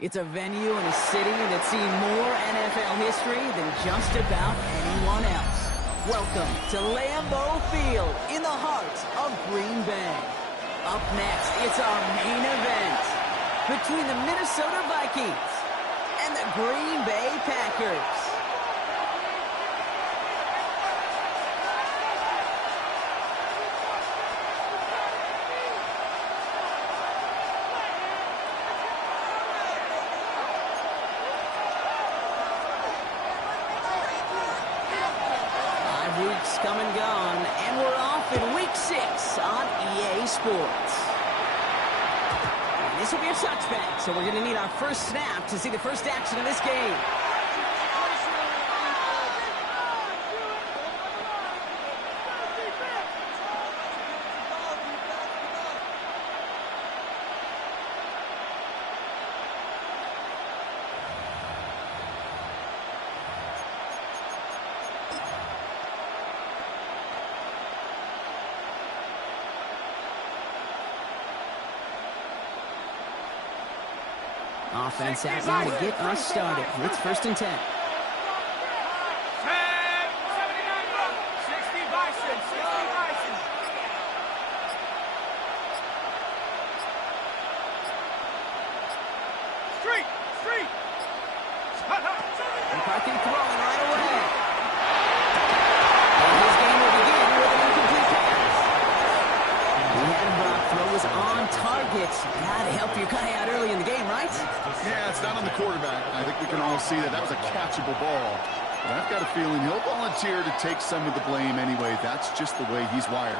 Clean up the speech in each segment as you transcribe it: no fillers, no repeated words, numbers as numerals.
It's a venue in a city that's seen more NFL history than just about anyone else. Welcome to Lambeau Field in the heart of Green Bay. Up next, it's our main event between the Minnesota Vikings and the Green Bay Packers. Come and gone, and we're off in Week 6 on EA Sports. And this will be a touchback, so we're going to need our first snap to see the first action of this game. Offense out now to get us started. It's 1st and 10. 60 Bison. Street. McCarthy throwing right away. And his game will begin with an incomplete pass. The hand throw was on target. Gotta help your guy out early in the game, right? Yeah, it's not on the quarterback. I think we can all see that was a catchable ball. But I've got a feeling he'll volunteer to take some of the blame anyway. That's just the way he's wired.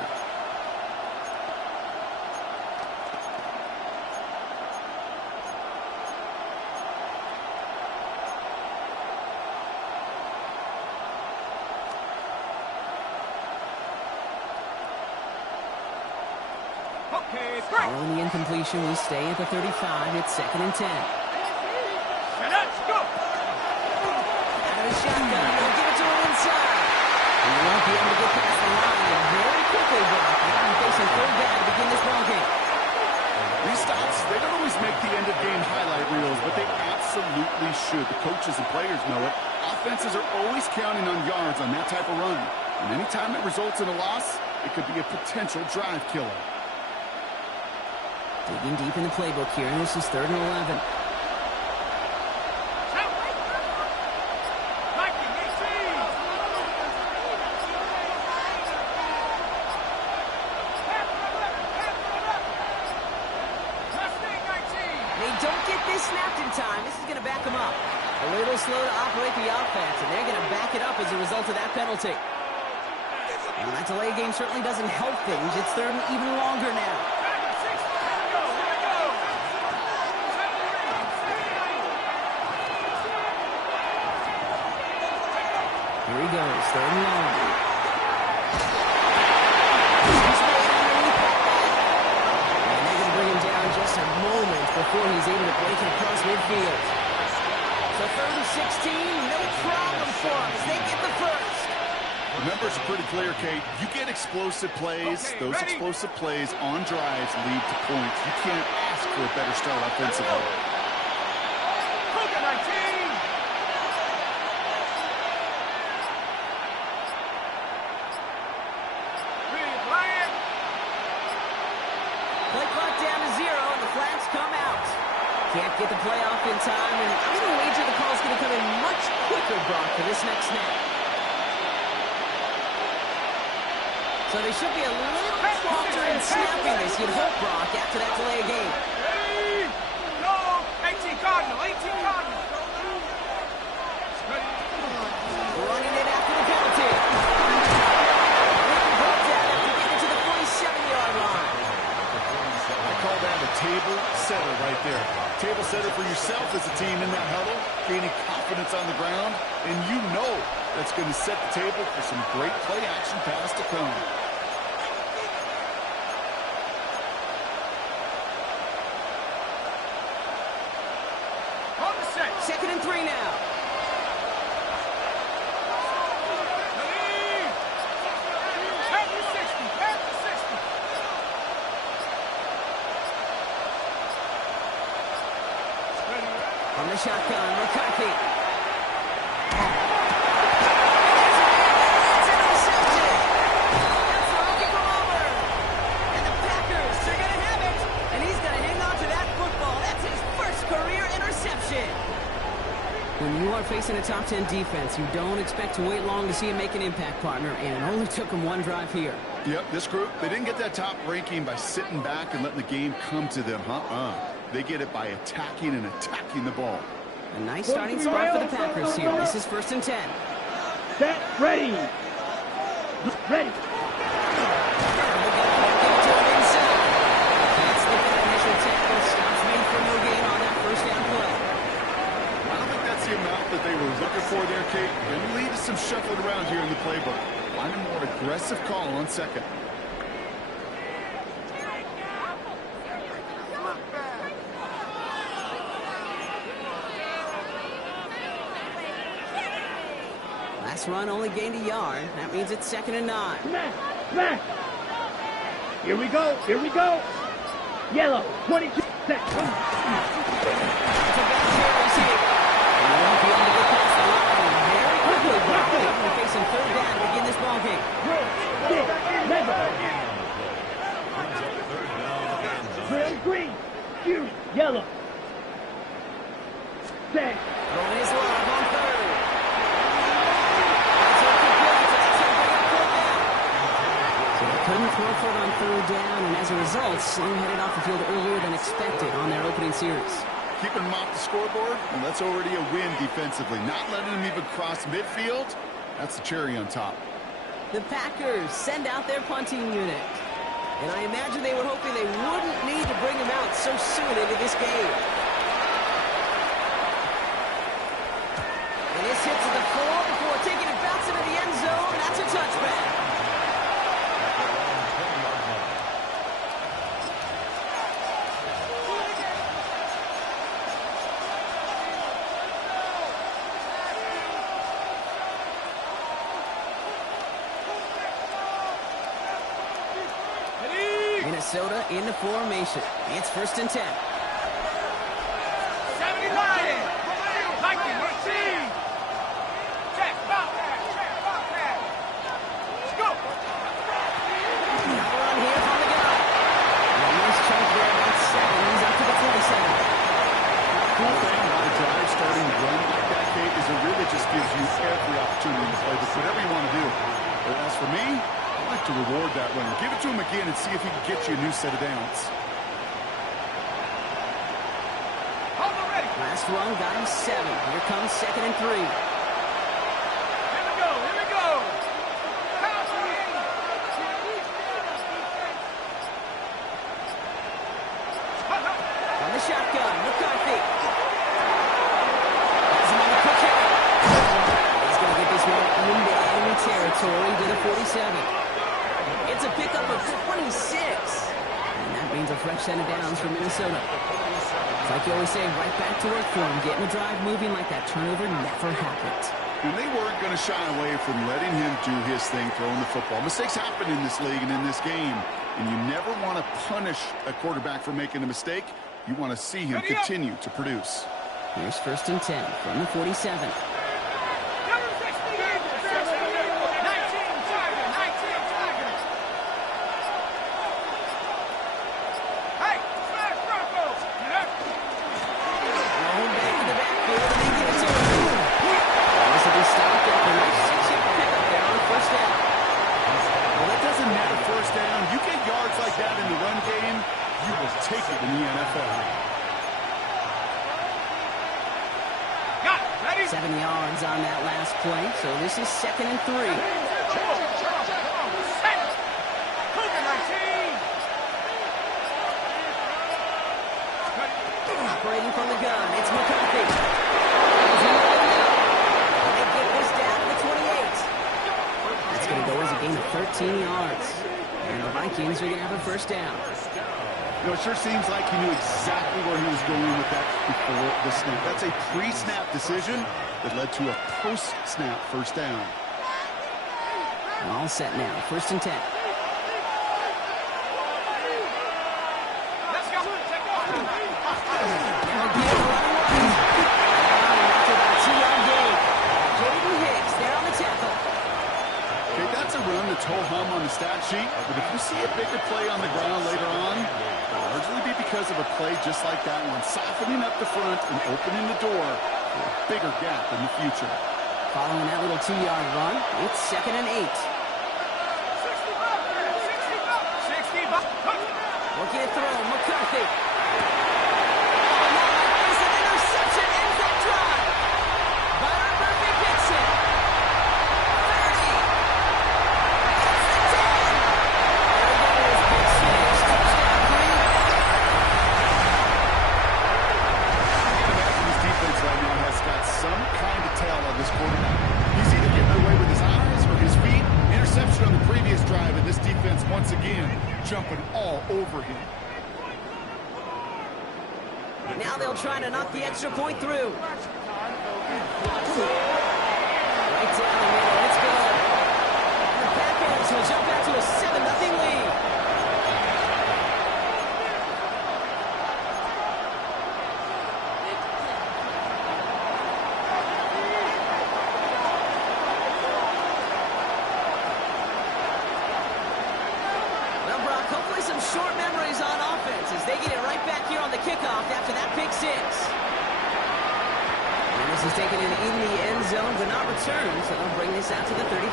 Following the incompletion, we stay at the 35. It's 2nd and 10. Let's go. Out of the shotgun, they'll give it to him inside. He won't be able to get past the line very quickly, Brock. Now he's facing 3rd down to begin this ball game. These stops, they don't always make the end-of-game highlight reels, but they absolutely should. The coaches and players know it. Offenses are always counting on yards on that type of run. And anytime it results in a loss, it could be a potential drive killer. Digging deep in the playbook here, and this is 3rd and 11. They don't get this snapped in time. This is going to back them up. A little slow to operate the offense, and they're going to back it up as a result of that penalty. Well, that delay game certainly doesn't help things. It's 3rd and even longer now. Here he goes, 3rd and long. And they're going to bring him down just a moment before he's able to break it across midfield. So 3rd and 16, no problem for him as they get the first. The numbers are pretty clear, Kate. You get explosive plays. Those explosive plays on drives lead to points. You can't ask for a better start offensively. Play clock down to 0, and the flags come out. Can't get the play off in time, and I'm going to wager the call's going to come in much quicker, Brock, for this next snap. So they should be a little softer in snapping this, you'd hope, Brock, after that delay of game. No, 18 Cardinal. Running it after the penalty. Brought down after getting to the 47-yard line. I call that a table setter right there. Table setter for yourself as a team in that huddle. gaining confidence on the ground, and you know that's going to set the table for some great play action pass to come. On the set. 2nd and 3 now. Ready. Back to 60. Back to 60. From the shotgun, McCarthy. It's intercepted. That's the rookie from Auburn. And the Packers are going to have it. And he's going to hang on to that football. That's his first career interception. When you are facing a top 10 defense, you don't expect to wait long to see him make an impact, partner. And it only took him one drive here. Yep, this group, they didn't get that top ranking by sitting back and letting the game come to them. They get it by attacking and attacking the ball. A nice starting spot for the Packers here. This is 1st and 10. Set, ready. Ready. That's the initial tackle. Stops made for no gain on that 1st down play. I don't think that's the amount that they were looking for there, Kate. And lead to some shuffling around here in the playbook. Find a more aggressive call on 2nd. Last run only gained a yard. That means it's 2nd and 9. Smash, smash. Here we go, here we go. Yellow, 22 seconds. That's a bad carries here. And they won't be able to get past the line very quickly. They're facing 3rd down to begin this ballgame. 6, 7. Red, green, shoot, yellow. Set. Throwing his love on 3rd. Couldn't throw for it on 3rd down, and as a result, Sling headed off the field earlier than expected on their opening series. Keeping them off the scoreboard, well, that's already a win defensively. Not letting them even cross midfield, that's the cherry on top. The Packers send out their punting unit. And I imagine they were hoping they wouldn't need to bring him out so soon into this game. And this hits the floor before taking it bounce into the end zone. That's a touchback. Minnesota in the formation. It's 1st and 10. 70 Lions. Vikings, your team. Check, ball pass. Check, ball pass. Let's go. Run here from the guy. A nice chunk there, about 7. He's up to the 27. Cool thing about a drive starting to run like that, Kate, is it really just gives you every opportunity to play this, whatever you want to do. But as for me, I'd like to reward that runner. Give it to him again and see if he can get you a new set of downs. Hold on, ready. Last run got him 7. Here comes 2nd and 3. Here we go. Here we go. On the shotgun, McCarthy. Has him on the quick hit. He's going to get this one into enemy territory to the 47. It's a pickup of 26. And that means a fresh set of downs for Minnesota. It's like you always say, right back to work for him. Getting the drive moving like that turnover never happened. And they weren't going to shy away from letting him do his thing, throwing the football. Mistakes happen in this league and in this game. And you never want to punish a quarterback for making a mistake. You want to see him continue to produce. Here's 1st and 10 from the 47. Take it in the NFL. Got it. Ready? 7 yards on that last play, so this is 2nd and 3. Operating from the gun, it's McCarthy. gain of 13 yards. And the Vikings are going to have a first down. You know, it sure seems like he knew exactly where he was going with that before the snap. That's a pre-snap decision that led to a post-snap first down. All set now, 1st and 10. Let's go. Take off. Again, running right. After that 2-yard gain. Jaden Hicks there on the tackle. Okay, that's a run that's ho-hum on the stat sheet, but if you see a bigger play on the ground later on, it'll largely be because of a play just like that one, softening up the front and opening the door for a bigger gap in the future. Following that little 2-yard run, it's 2nd and 8. 60 bucks. Looking to throw, McCarthy. Oh, no, it's an interception, ends that drive. Byron Murphy picks it. 30. It's the 10. There goes Big Six, touchdown Green. I can imagine this defense right now has got some kind of tell on this quarterback. He's either getting away with his eyes or his feet. Interception on the previous drive, and this defense once again jumping all over him. Now they'll try to knock the extra point through. Right down the middle. Let's go. The Packers will jump out to a 7-0 lead. Well, Brock, hopefully some short memories on offense as they get it right back here on the kickoff after that pick 6. And this is taken in the end zone, but not returned, so they'll bring this out to the 35.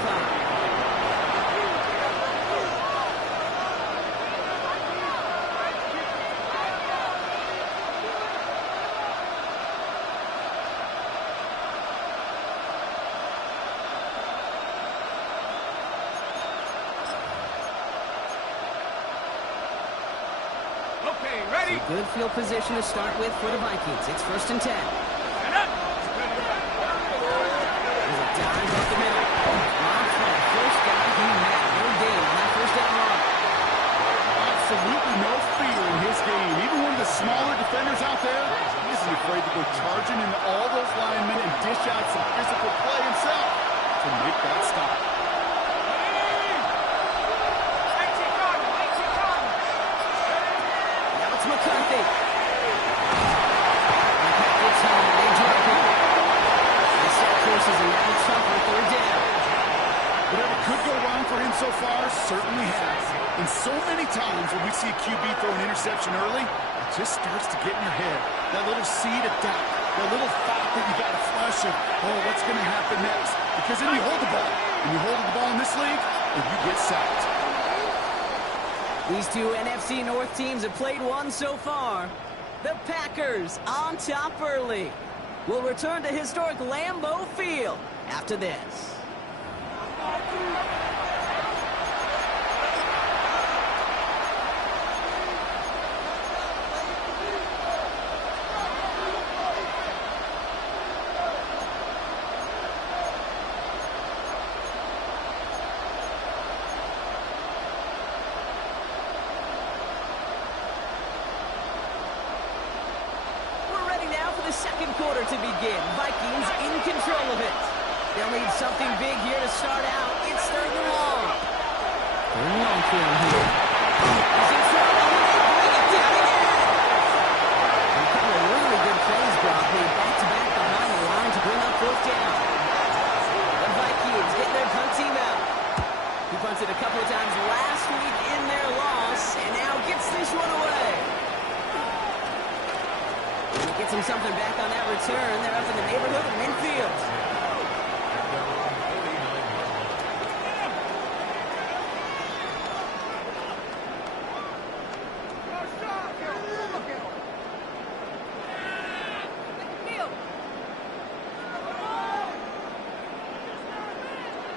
Okay, ready? Good field position to start with for the Vikings. It's 1st and 10. And up. There's a dive up the middle. Lobs for the first guy he met. No gain on that first down run. Absolutely no fear in his game. Even one of the smaller defenders out there, he isn't afraid to go charging into all those linemen and dish out some physical play himself to make that stop. Now it's McCarthy. The Packers home. They drop it. The set courses are now tough on 3rd down. Whatever could go wrong for him so far certainly has. And so many times when we see a QB throw an interception early, it just starts to get in your head. That little seed of doubt, that little thought that you got a flush of, oh, what's going to happen next? Because then you hold the ball. And you hold the ball in this league, and you get sacked. These two NFC North teams have played one so far. The Packers on top early. We'll return to historic Lambeau Field after this. The second quarter to begin. Vikings in control of it. They'll need something big here to start out. It's 3rd and long. 3rd and long for him here. He's in trouble. They bring it down again. A couple of really good plays, Brock. Back-to-back behind the line to bring up 4th down. The Vikings get their punt team out. He punted a couple of times last week in their loss, and now gets this one away. Gets him something back on that return. They're up in the neighborhood of midfield.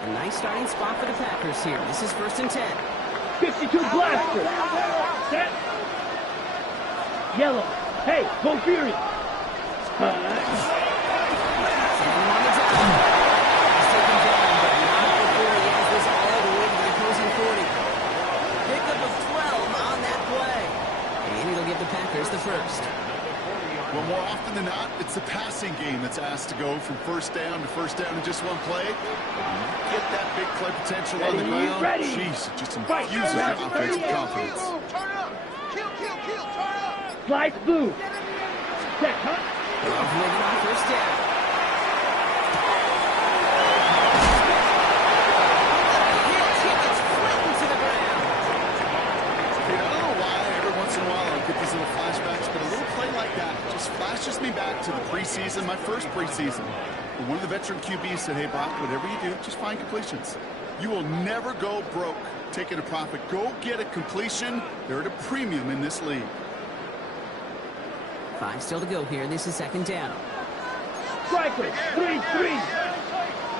A nice starting spot for the Packers here. This is 1st and 10. 52 blaster. Set. Yellow. Hey, go Fury. Him on the down. He's taken down, but not before he has this all the way to the first. Well, more often than not, it's the passing game that's asked to go from first down in just one play. Get that big play potential on the ground. Jeez, it just infuses your offensive confidence. Turn up. Kill, turn up. Slice blue. Set, huh? Love winning on first down. He gets flattened to the ground. I don't know why every once in a while I'll get these little flashbacks, but a little play like that just flashes me back to the preseason, my first preseason. When one of the veteran QBs said, hey, Brock, whatever you do, just find completions. You will never go broke taking a profit. Go get a completion. They're at a premium in this league. 5 still to go here. This is second down. Strikers. 3-3.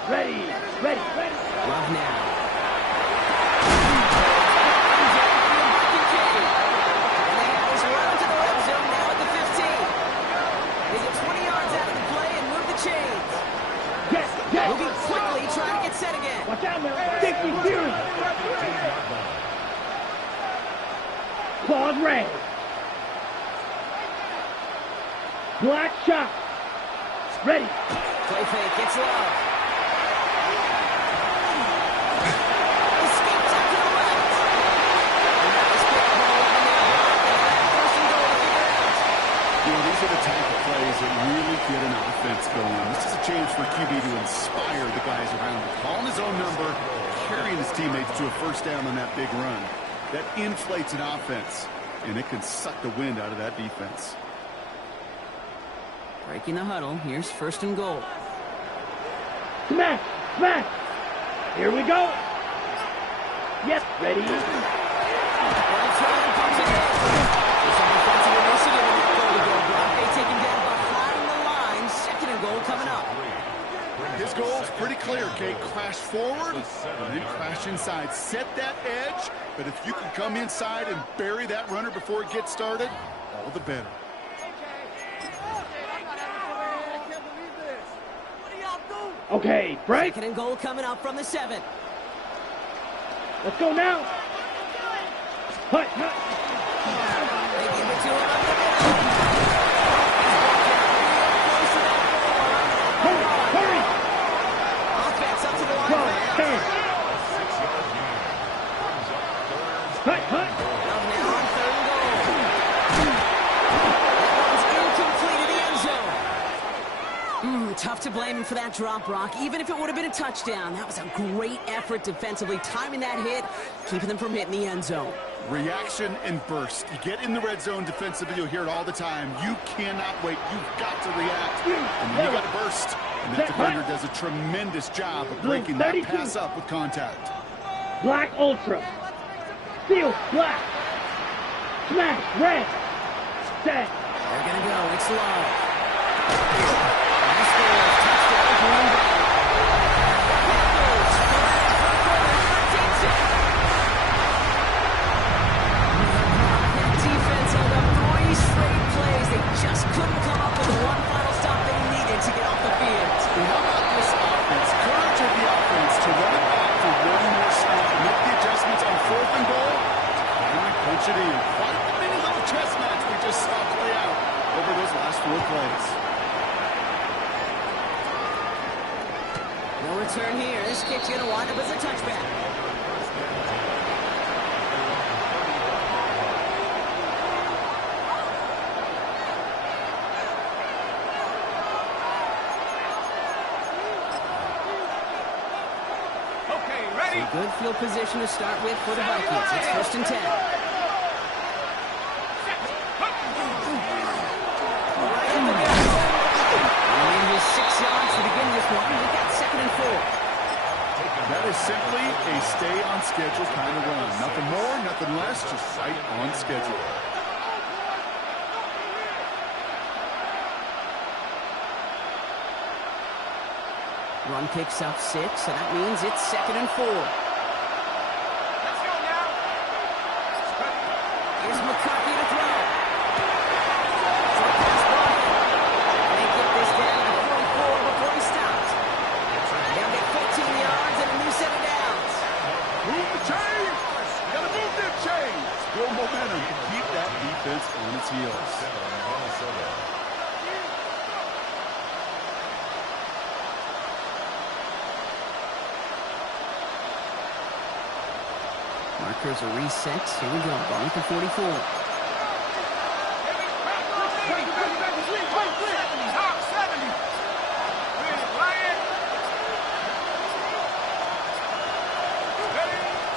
Ready. Love now. Moving quickly, trying to get set again. Watch out now. 50 Fury. Claws red. Black shot. Ready. Play fake, gets low. Escapes up to the left. Nice quick ball in there. First and goal to figure out. You know, these are the type of plays that really get an offense going. This is a chance for QB to inspire the guys around him. Calling his own number, carrying his teammates to a first down on that big run. That inflates an offense, and it can suck the wind out of that defense. Breaking the huddle. Here's first and goal. Smash. Here we go. Yes, ready. Well, trying to punch it in. There's some defensive initiative in that goal to go. Brock, they take him down behind the line. Second and goal coming up. His goal's pretty clear, okay? Crash forward and then crash inside. Set that edge, but if you can come inside and bury that runner before it gets started, all the better. Okay, break. Second and goal coming up from the 7. Let's go now. Hut. They give it to him up the middle. Close to that goal line. Hurry. Offense up to the line. 10. Hut. Love now on third and goal. That one's incomplete in the end zone. Tough to blame him for that drop, Brock. Even if it would have been a touchdown, that was a great effort defensively, timing that hit, keeping them from hitting the end zone. Reaction and burst. You get in the red zone defensively, you'll hear it all the time. You cannot wait. You've got to react. And then you got to burst. And that defender does a tremendous job of breaking that pass up with contact. Black Ultra. Steel black. Smash red. Set. They're going to go. It's low. Touchdown, Green Bay. Packers, that defense held up 3 straight plays. They just couldn't come up with the one final stop they needed to get off the field. How about this offense? Courage of the offense to run it back for one more snap, make the adjustments on fourth and goal, and punch it in. Quite a mini little chess match we just saw play out over those last 4 plays. No return here. This kick's going to wind up as a touchback. Okay, ready? A good field position to start with for the Vikings. It's first and 10. And his 6 yards to begin this one. We got second and 4. That is simply a stay on schedule kind of run. Nothing more, nothing less, just right on schedule. Run picks up 6, so that means it's second and 4. Let's go now. Here's McCarthy to throw. Short pass broken. They get this down to 44 before he stops. They'll get 15 yards and a new set of downs. Move the chains! You gotta move them chains! Still momentum to keep that defense on its heels. Markers are reset. Here we go. Ball at the 44.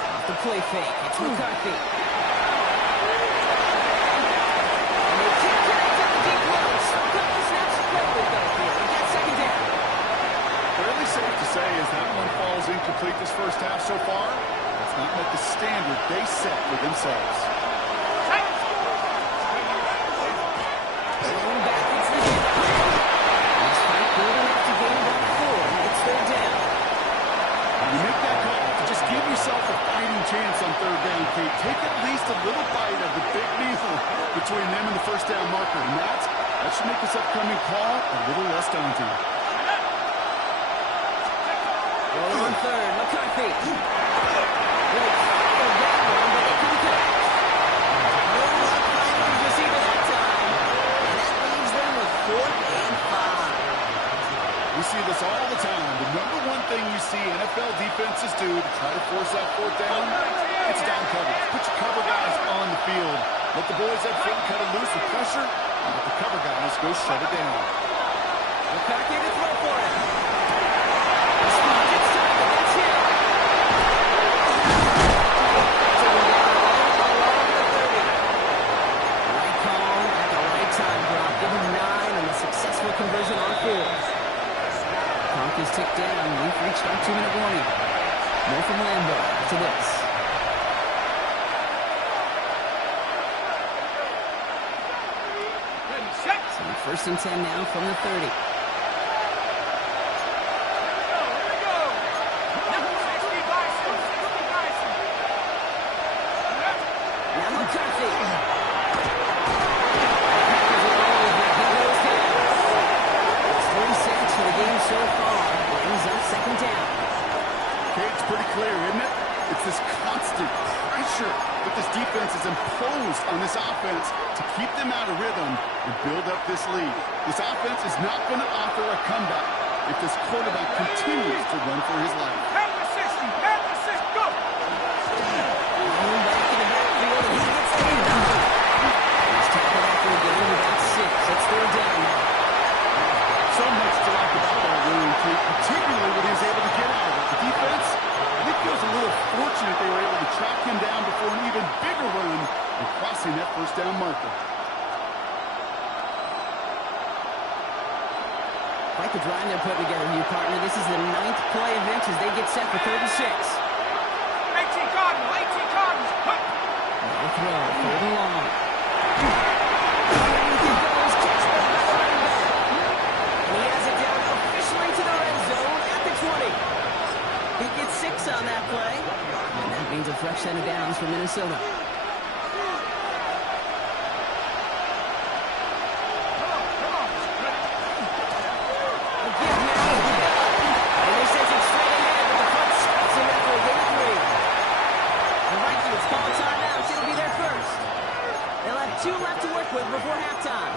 Off the play fake. It's McCarthy. And they can't connect on the deep close. A couple snaps to play with though here. They get second down. Fairly safe to say as that one falls incomplete this first half so far. It's not met the standard they set for themselves. Going back into the game. This fight good enough to gain about 4. It's third down. You make that call to just give yourself a fighting chance on third down, Kate. Take at least a little bite of the big meal between them and the first down marker. And that should make this upcoming call a little less daunting. Rolling on third. McCarthy. They fired that one, but they couldn't connect. No luck finding his receiver that time. And that leaves them with 4th and 5. We see this all the time. The number one thing you see NFL defenses do to try to force that fourth down, it's down coverage. Put your cover guys on the field. Let the boys up front cut it loose with pressure, and let the cover guys go shut it down. McCarthy to throw for it. The spot gets tackled. That's him. Taken down along the 30. Right call at the right time, Brock. Give him 9 and a successful conversion on 4th. Clock is ticked down. We've reached our 2-minute warning. More from Lambeau after this. So first and 10 now from the 30. Now McCarthy. It's 3 sacks for the game so far. Brings up second down. Okay, it's pretty clear, isn't it? It's this constant pressure that this defense has imposed on this offense to keep them out of rhythm and build up this lead. This offense is not going to offer a comeback if this quarterback continues to run for his life. Go! Going back in the backfield, and he gets the rebound. He's tackled after a gain of about 6. It's third down now. So much to like about that run, particularly when he was able to get out of it. The defense, I think, feels a little fortunate they were able to track him down before an even bigger run and crossing that first down marker. Quite the drive they're putting together here, partner. This is the 9th play event as they get set for 3rd and 6. 18 Cardinals. No throw, 3rd and long. Underneath it goes, catch by the running back. And he has it down officially to the red zone at the 20. He gets 6 on that play. And that means a fresh set of downs for Minnesota. Before halftime.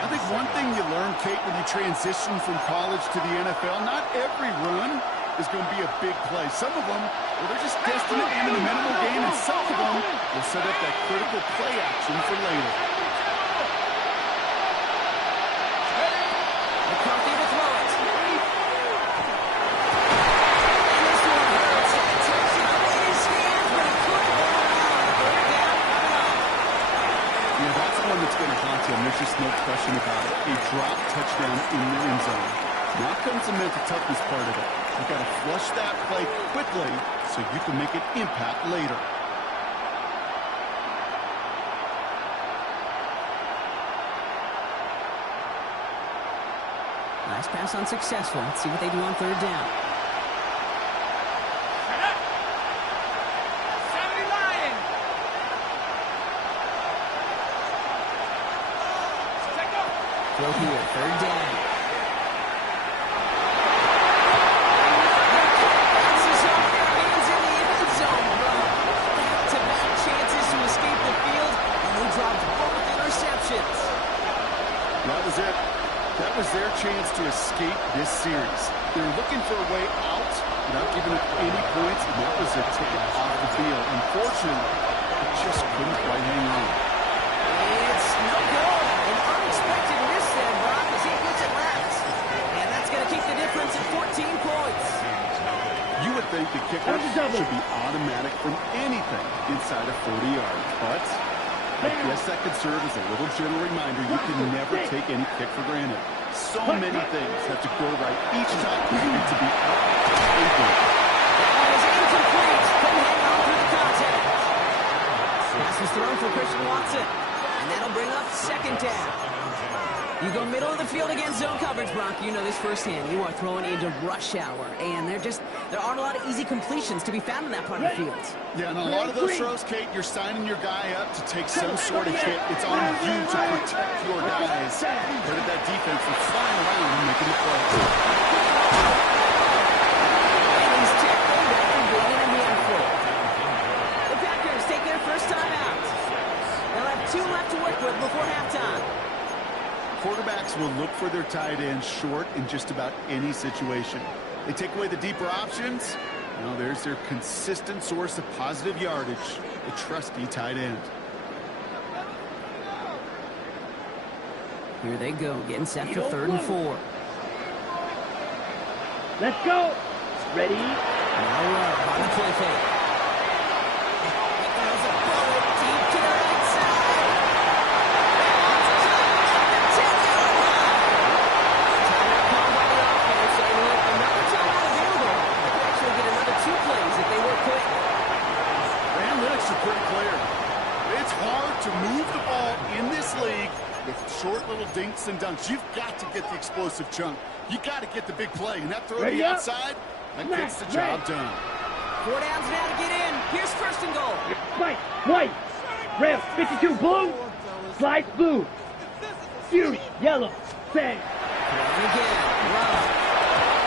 I think one thing you learn, Kate, when you transition from college to the NFL, not every run is going to be a big play. Some of them, well, they're just destined to end in a minimal gain, and some of them will set up that critical play action for later. McCarthy to throw it. And this one hurts. And it takes it out of his hands, but he couldn't hold it on. Third down, coming up. Yeah, that's one that's going to haunt him. There's just no question about it. A drop touchdown in the end zone. Now comes the mental toughness part of it. You've got to flush that play quickly so you can make an impact later. Nice pass unsuccessful. Let's see what they do on third down. Throw here, third down. Passes off their hands in the end zone, bro. Back-to-back chances to escape chance to escape this series. They're looking for a way out without giving up any points, and that was their ticket off the field. Unfortunately, they just couldn't quite hang on. It's no good. An unexpected miss there, Brock, as he gets it left. And that's going to keep the difference at 14 points. You would think the kicker should be automatic from anything inside of 40 yards, but I guess that could serve as a little gentle reminder you can never take any kick for granted. So many things have to go right each time you need to be up and good. That one is incomplete. Couldn't hang on through the contact. Pass was thrown for Christian Watson, and that'll bring up second down. You go middle of the field against zone coverage, Brock. You know this firsthand. You are throwing into rush hour, and there aren't a lot of easy completions to be found in that part of the field. Yeah, and a lot of those throws, Kate, you're signing your guy up to take some sort of hit. It's on you to protect your guys. Look at that defense. They're flying around and making the play. And he's tackling back and bringing a handful. The Packers take their first time out. They'll have 2 left to work with before halftime. Quarterbacks will look for their tight end short in just about any situation. They take away the deeper options. Well, there's their consistent source of positive yardage, the trusty tight end. Here they go, getting set for 3rd and 4. Let's go. Ready? Now on the play fake. There's a bullet deep to the right side. Pretty clear. It's hard to move the ball in this league with short little dinks and dunks. You've got to get the explosive chunk. You got to get the big play. And that throw to the outside, that gets the job done. 4 downs now to get in. Here's 1st and goal. White. Red, 52, blue. Slides, blue. Fury, yellow. Bang. And again, Rob.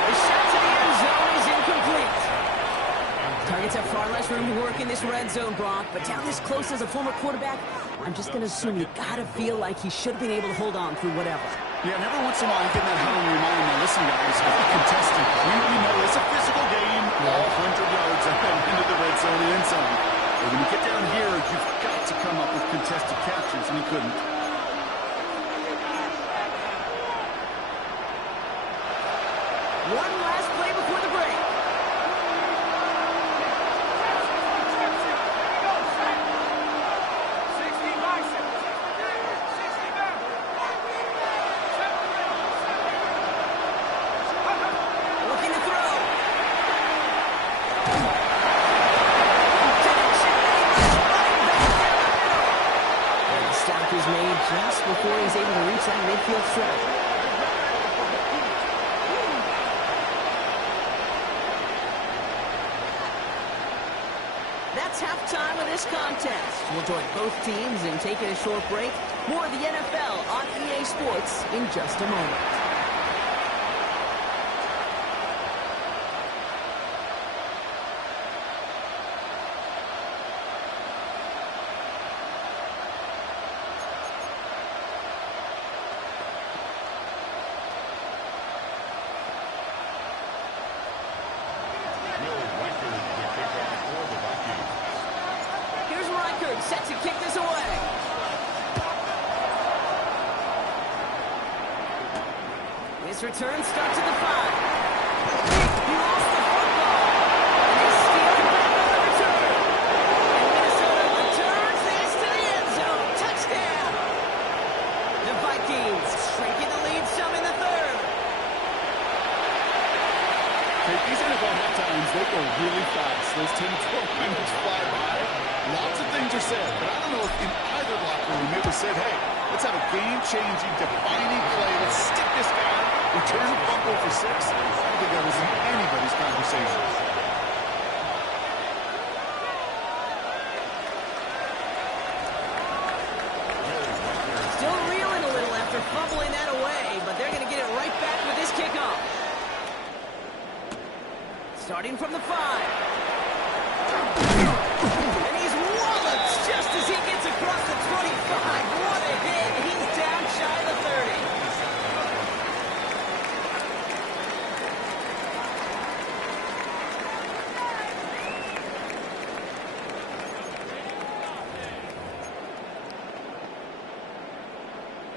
The shot to the end zone is incomplete. Targets have far less room to work in this red zone, Brock, but down this close as a former quarterback, I'm just going to assume you got to feel like he should have been able to hold on through whatever. Yeah, and every once in a while you get in that huddle and remind him, now listen, guys, contested. We know it's a physical game, all 100 yards into the red zone and end zone. But when you get down here, you've got to come up with contested catches, and he couldn't. One last play before the break. Just before he's able to reach that midfield strike. That's halftime of this contest. We'll join both teams in taking a short break. More of the NFL on EA Sports in just a moment. Set to kick this away. His return starts at the 5. He lost the football. And they steal it back on the return. And Minnesota returns this to the end zone. Touchdown. The Vikings shrinking the lead some in the 3rd. These NFL halftimes, they go really fast. Those 10-12 minutes fly by. Lots of things are said, but I don't know if in either locker room it was said, hey, let's have a game-changing, defining play. Let's stick this guy, return a fumble for 6. I don't think that was in anybody's conversation. Still reeling a little after fumbling that away, but they're going to get it right back with this kickoff. Starting from the 5. And he's walloped just as he gets across the 25. What a hit. He's down shy of the 30.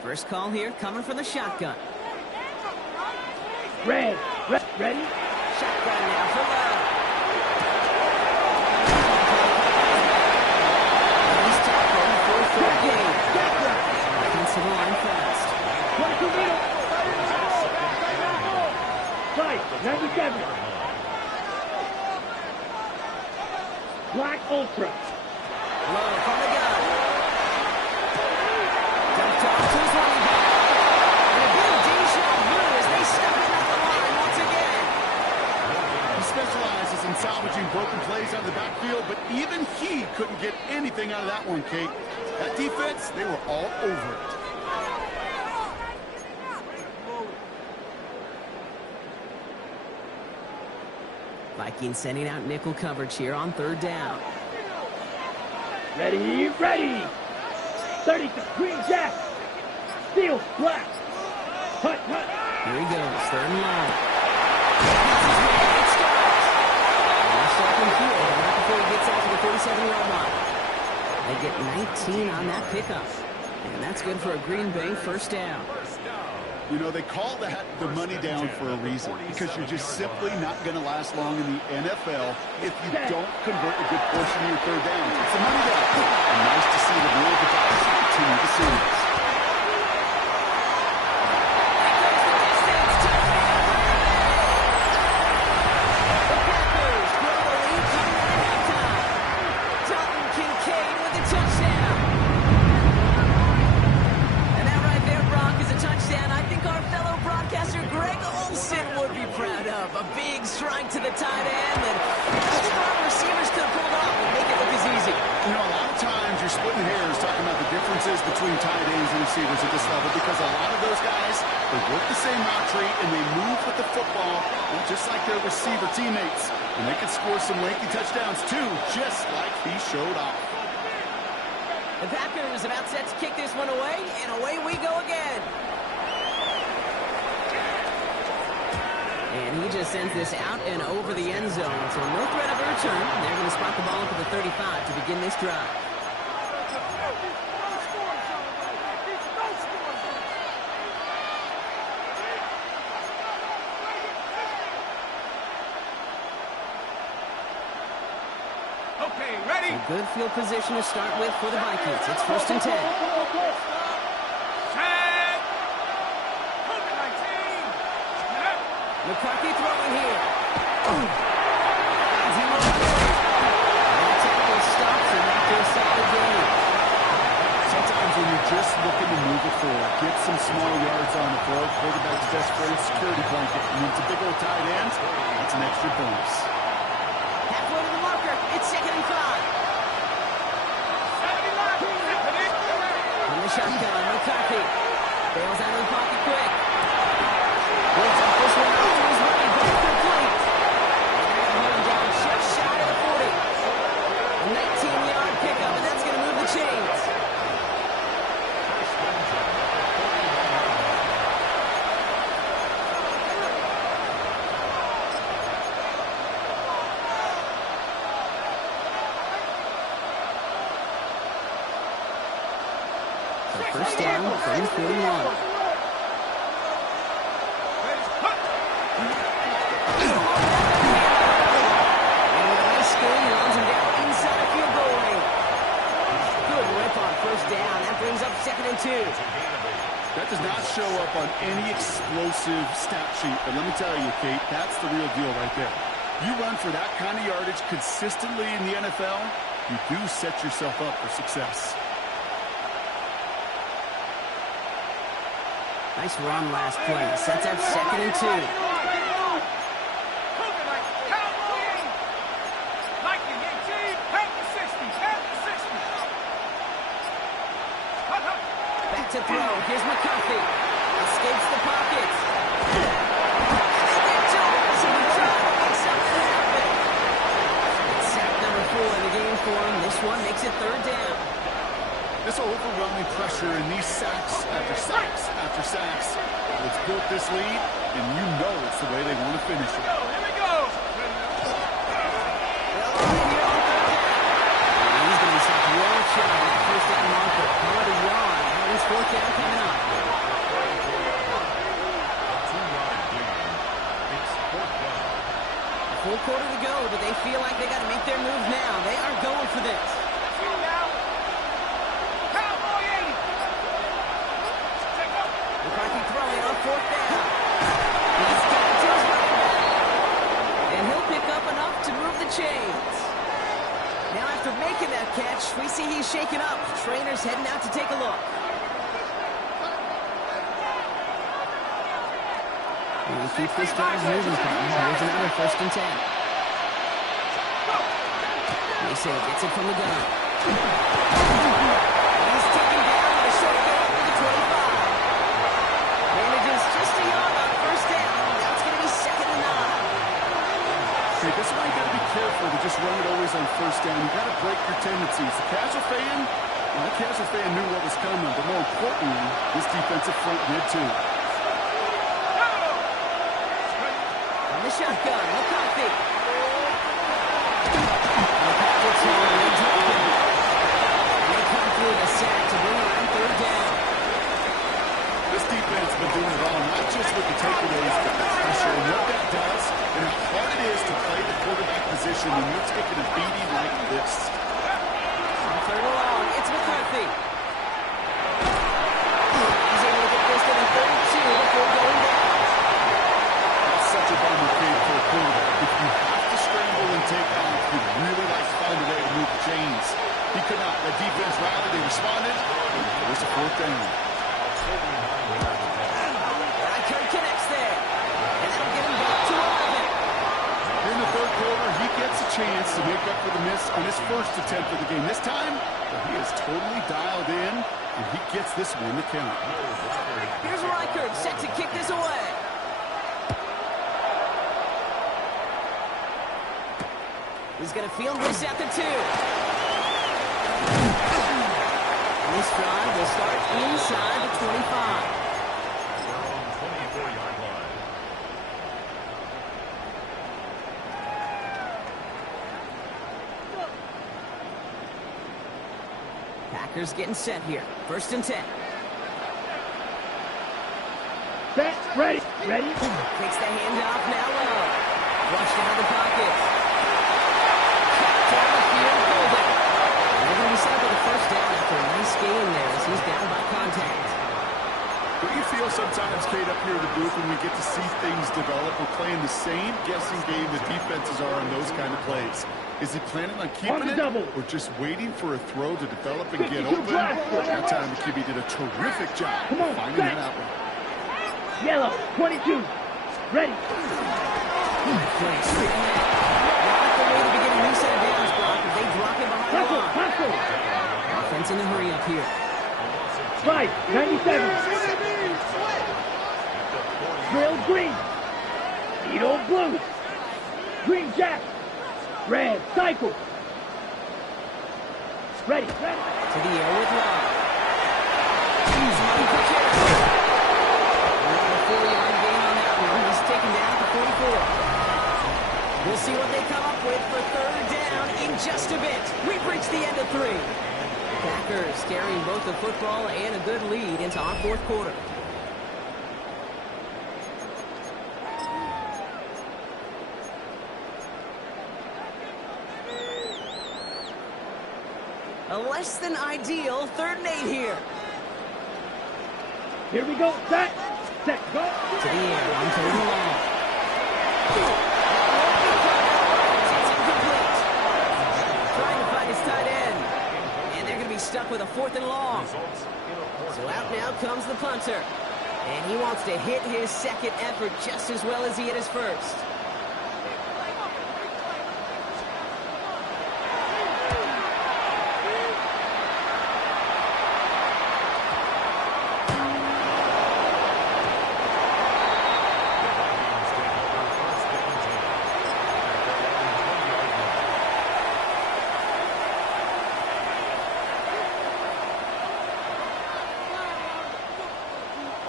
First call here coming from the shotgun. Ready? Shotgun now for Love. He's tackled for a third game. Offensive line fast. 22 meters. Right, 97. Black Ultra. Low from the gun. Dumped off to his running back. And a big deja vu as they stop him at the line once again. He specializes in salvaging broken plays out of the backfield, but even he couldn't get anything out of that one, Kate. That defense, they were all over it. Vikings sending out nickel coverage here on third down. Ready? 30, green jack. Steel, black. Hut. Here he goes, third and long. It starts. Second field, and right before he gets out to the 47-yard line. They get 19 on that pickup. And that's good for a Green Bay first down. You know, they call that the money down for a reason, because you're just simply not going to last long in the NFL if you don't convert a good portion of your third down. It's a money down. And nice to see the real guys continue the series. A big strike to the tight end that strong receivers could have pulled off and make it look as easy. You know, a lot of times you're splitting hairs talking about the differences between tight ends and receivers at this level, because a lot of those guys, they work the same route tree and they move with the football, well, just like their receiver teammates. And they can score some lengthy touchdowns too, just like he showed off. The Packers about set to kick this one away, and away we go again. And he just sends this out and over the end zone. So no threat of a return. They're going to spot the ball up at the 35 to begin this drive. Okay, ready? A good field position to start with for the Vikings. It's 1st and 10. McCarthy throwing here. That tackle stops him after a solid game. Sometimes when you're just looking to move it forward, get some small yards on the throw, quarterback's desperate security blanket, and it's a big old tight end, that's an extra bonus. Halfway to the marker, it's 2nd and 5. From the shotgun, McCarthy bails out of the pocket quick. Holds up this one out to his right, but complete. And they're going to hold him down just shy of the 40. A 19-yard pickup, and that's going to move the chains. So first down from 41. Down. That brings up 2nd and 2. That does not show up on any explosive stat sheet, but let me tell you, Kate, that's the real deal right there. You run for that kind of yardage consistently in the NFL, you do set yourself up for success. Nice run last play. Sets up 2nd and 2. To throw. Here's McCarthy. Escapes the pocket. And they get to him as he tries to make something happen. It's sack number 4 in the game for him. This one makes it 3rd down. This overwhelming pressure and these sacks after sacks after sacks, it's built this lead, and you know it's the way they want to finish it. Here we go. He's going to be sacked well shy of that first down marker. How about a yard? Here's 4th down coming up. Now after making that catch, we see he's shaken up. Trainer's heading out to take a look. And he keeps this drive moving. Here's another 1st and 10. Mason gets it from the gun. He's taken down with a short gain for the 25. Manages just a yard on 1st down. Now it's going to be 2nd and 9. Okay, this is why you got to be careful to just run it always on 1st down. You got to break your tendencies. The casual fan, well, the casual fan knew what was coming, but more importantly, this defensive front did too. On the shotgun, McCarthy. They come through the sack to bring around 3rd down. This defense has been doing it all, not just with the takeaways, but the pressure and what that does and how hard it is to play the quarterback position when you're taking a beating like this. On 3rd and long, it's McCarthy. He's able to get this to the 32 before going down. That's such a bummer kid for a quarterback. If you have to scramble and take off, you'd really like to find a way to move the chains. He could not. The defense rallied, they responded, and there's a 4th down. Kirk connects there. And that'll get him back to 11. In the 3rd quarter, he gets a chance to make up for the miss on his 1st attempt of the game. This time, he is totally dialed in, and he gets this one to count. Here's Reichert set to kick this away. He's going to field this at the 2. This drive will start inside the 25. Packers getting set here. 1st and 10. Set. Ready. Ready. Takes the handoff now low. Rushed out of the pocket. Trapped down the field, Golden. They're going to be set up with a 1st down after a nice gain there as he's down by contact. Don't you feel sometimes, Kate, up here in the booth when we get to see things develop? We're playing the same guessing game the defenses are on those kind of plays. Is he planning on keeping it or just waiting for a throw to develop and get open? That time the QB did a terrific job finding that out. Yellow. 22. Ready. Play straight ahead. Not the way to begin a new set of downs, Brock, if they drop it behind the line. Offense in the hurry up here. 5. 97. Trail green. Beetle blue. Green jack. Red cycle. Ready. To the air with Love. He's running for carry. Around a 4-yard gain on that one. He's taken down at the 44. We'll see what they come up with for 3rd down in just a bit. We've reached the end of 3. Packers carrying both the football and a good lead into our 4th quarter. A less than ideal 3rd and 8 here. Here we go. Set. Set. Go. To the air on 3rd and long. It's incomplete. Trying to find his tight end. And they're going to be stuck with a 4th and long. So out now comes the punter. And he wants to hit his 2nd effort just as well as he hit his 1st.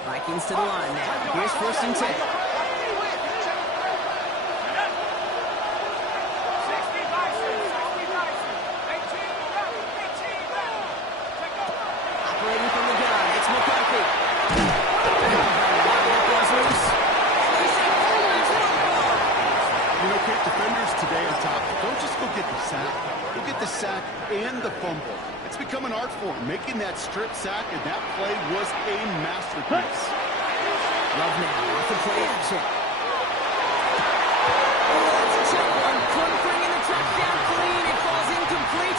Vikings to the line now. Here's 1st and 10. 60 Operating from the gun, it's McCarthy. You know, Kate, defenders today on top, don't just go get the sack. Go get the sack and the fumble. It's become an art form. Making that strip sack and that play was a masterpiece. Love now off the play action. Oh, that's a tough one. Couldn't bring in the touchdown clean. It falls incomplete.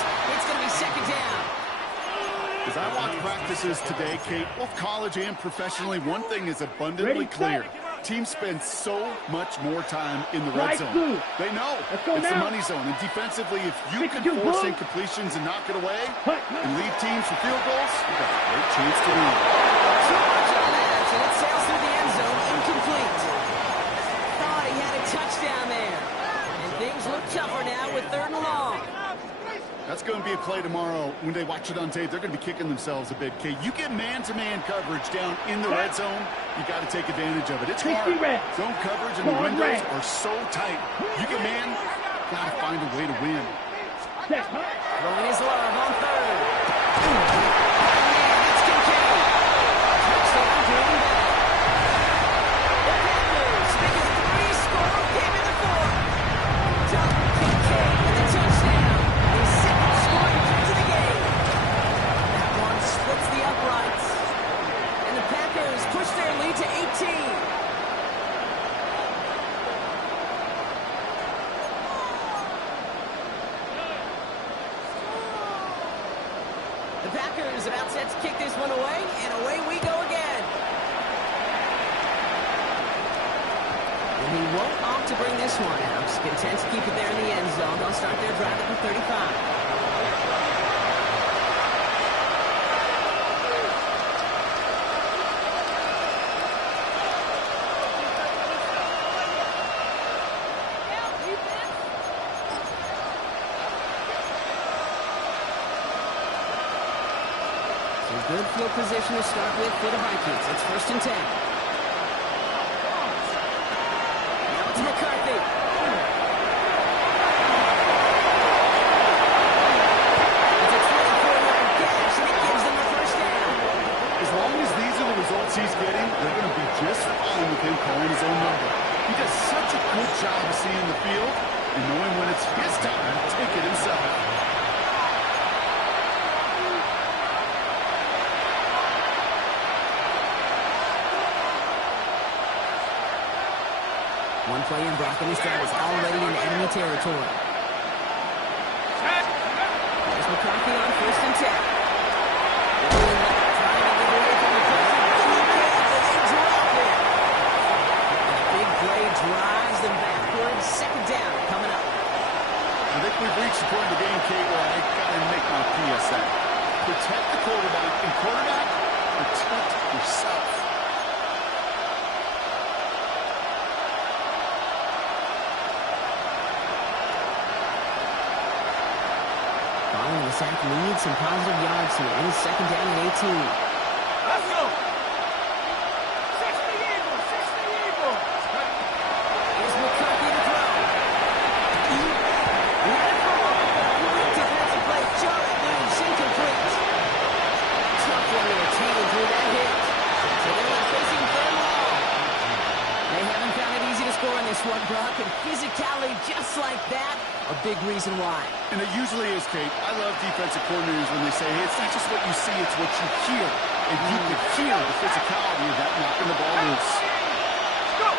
I watched practices today, Kate, both college and professionally. One thing is abundantly clear. Teams spend so much more time in the red zone. They know it's the money zone. And defensively, if you can force incompletions and knock it away and lead teams for field goals, you've got a great chance to win. Too much on that, and it sails through the end zone, incomplete. Thought he had a touchdown there. And things look tougher now with 3rd and long. That's going to be a play tomorrow. When they watch it on tape, they're going to be kicking themselves a bit, Kate. You get man-to-man coverage down in the red zone, you got to take advantage of it. It's hard. Zone coverage and the windows are so tight. You get man, got to find a way to win. Throwing his love on 3rd. It's Kincaid. Touchdown, Green Bay. The Packers make a 3-score game in the 4th. Dalton Kincaid with a touchdown. His 2nd scoring point of the game. That one splits the uprights. And the Packers push their lead to 18. The Packers about set to kick this one away, and away we go again. And he won't opt to bring this one out. Content to keep it there in the end zone. They'll start their drive at the 35. Good field position to start with for the Vikings. It's 1st and 10. Now it's McCarthy. It's a 24-yard dash, and it gives them the 1st down. As long as these are the results he's getting, they're going to be just fine with him calling his own number. He does such a good job of seeing the field and knowing when it's his time to take it himself. One play in, Brock, and his drive is already in enemy territory. There's McCarthy on 1st and 10. Trying to get away from the pressure. They drop it. And a big play drives them backwards. 2nd down coming up. I think we've reached the point of the game, Kate, where I got to make my PSA. Protect the quarterback, and quarterback, protect yourself. Following the sack leads some positive yards here. It is 2nd down and 18. Let's go. 60 Eagles, 60 Eagles. Here's McCarthy to throw. Let it go. Great defensive play. Jarrett moves incomplete. Tough one to retain through that hit. So they're not facing 3rd and long. They haven't found it easy to score in this one, Brock, and physicality just like that, a big reason why. And it usually is, Kate. I love defensive coordinators when they say, hey, it's not just what you see, it's what you hear. And you can hear the physicality of that knocking the ball loose. Let's go.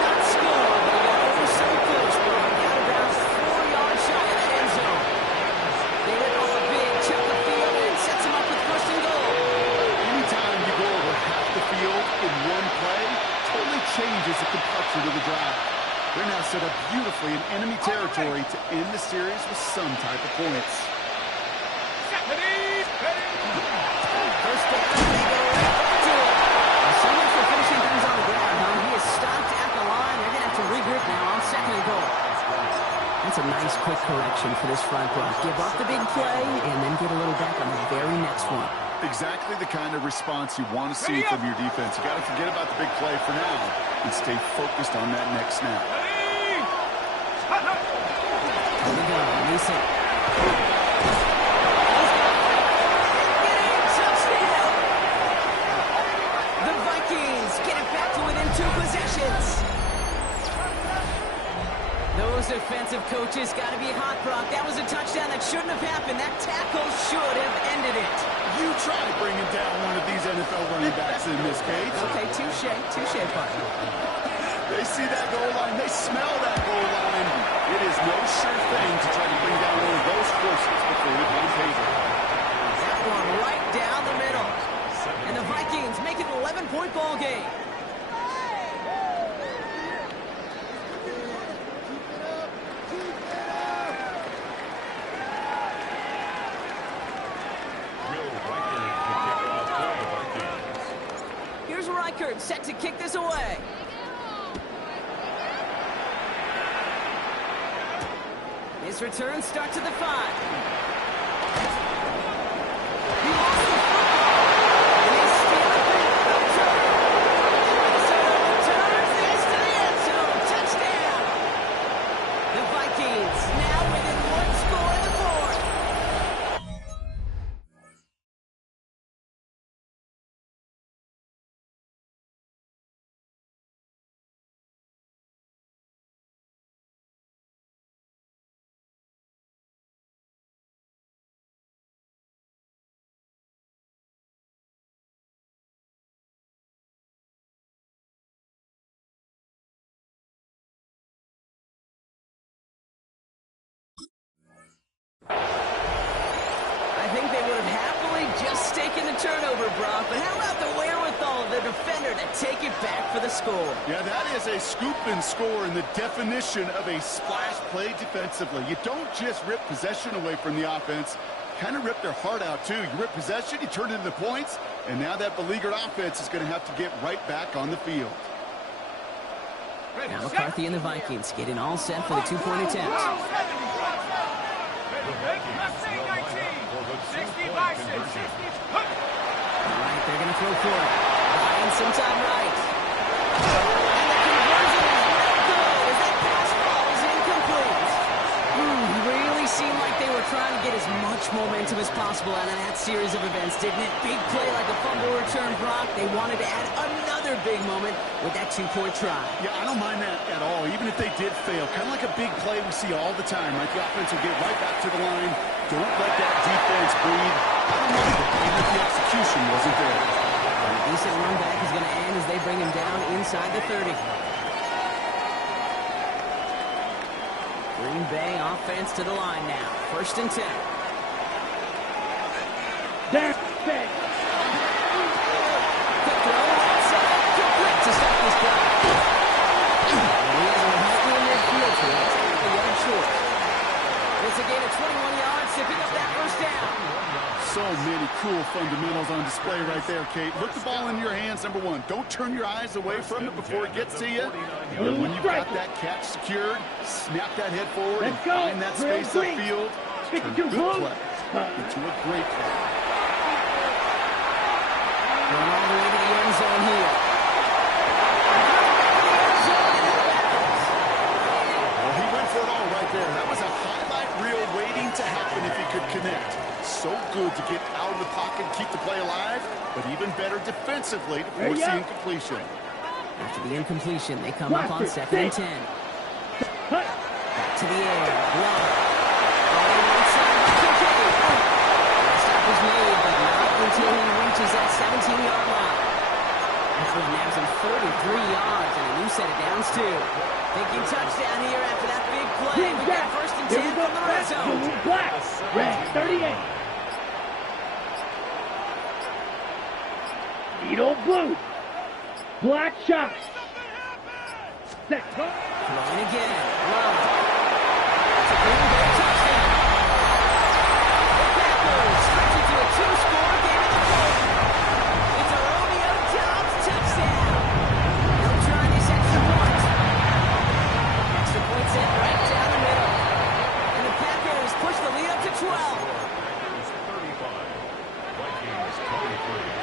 Not score, but he got over so close, Brock. Out of bounds 4 yards shy of that end zone. They rip off a big chunk of field and sets him up with 1st and goal. Anytime you go over half the field in one play, totally changes the complexion of the drive. They're now set up beautifully in enemy territory to end the series with some type of points. Ready, ready. 1st down, they go right back to it. So much for finishing things on the ground, huh? He is stopped at the line. They're going to have to regroup now on 2nd and goal. That's a nice quick correction for this front row. Give up the big play and then get a little back on the very next one. Exactly the kind of response you want to see from your defense. You got to forget about the big play for now and stay focused on that next snap. Ready. Here we go, Mason. Touchdown! The Vikings get it back to within 2 possessions. Those defensive coaches got to be hot, Brock. That was a touchdown that shouldn't have happened. That tackle should have ended it. You try bringing down one of these NFL running backs in this case. Okay, touche, partner. They see that goal line. They smell that goal line. It is no sure thing to try to bring down one of those forces before the game paper. That one right down the middle. And the Vikings make it an 11-point ball game. Here's Reichert set to kick this away. His return starts at the 5. He lost the football. And they steal it back. Minnesota returns this to the end zone. Touchdown. The Vikings now within one score in the fourth. I think they would have happily just taken the turnover, Brock, but how about the wherewithal of the defender to take it back for the score? Yeah, that is a scoop and score in the definition of a splash play defensively. You don't just rip possession away from the offense, kind of rip their heart out too. You rip possession, you turn it into points, and now that beleaguered offense is going to have to get right back on the field. Now McCarthy and the Vikings getting all set for the two-point attempt. 60 by 60. All right, they're going to throw for it. Buying some time right. And the conversion is no good as that pass ball is incomplete. Really seemed like they were trying to get as much momentum as possible out of that series of events, didn't it? Big play like a fumble return, Brock. They wanted to add another big moment with that two-point try. Yeah, I don't mind that at all, even if they did fail. Kind of like a big play we see all the time, right? The offense will get right back to the line. Don't let that defense breathe. I don't mind it, even if the execution wasn't there. And a decent run back is going to end as they bring him down inside the 30. Green Bay offense to the line now. 1st and 10. That's it. Good throw outside. Complete to stop this drive. He has a healthy in midfield to it. It's a yard short. It's a gain of 21 yards to pick up that 1st down. So many cool fundamentals on display right there, Kate. Look the ball in your hands, number one. Don't turn your eyes away from it before it gets to you. And when you've got that catch secured, snap that head forward and find that space upfield. Turn good play into a great play. Going all the way to the end zone here. Well, he went for it all right there. That was a highlight reel waiting to happen if he could connect. So good to get out of the pocket and keep the play alive, but even better defensively to force the incompletion. After the incompletion, they come up on 2nd and 10. Back to the air. Love. Right side by Kincaid. Stop is made, but not until he reaches that 17-yard line. That's what nabs him 33 yards and a new set of downs, too. Thinking touchdown here after that big play. We get 1st and 10 from the red zone. Black. Red 38. Beetle blue. Black shot. Set. Throwing again. Love. It's a Green Bay touchdown. The Packers stretch it to a 2-score game in the fourth. It's a Romeo Doubs touchdown. They'll try this extra point. Extra point set right down the middle. And the Packers push the lead up to 12. Packers 35, Vikings 23.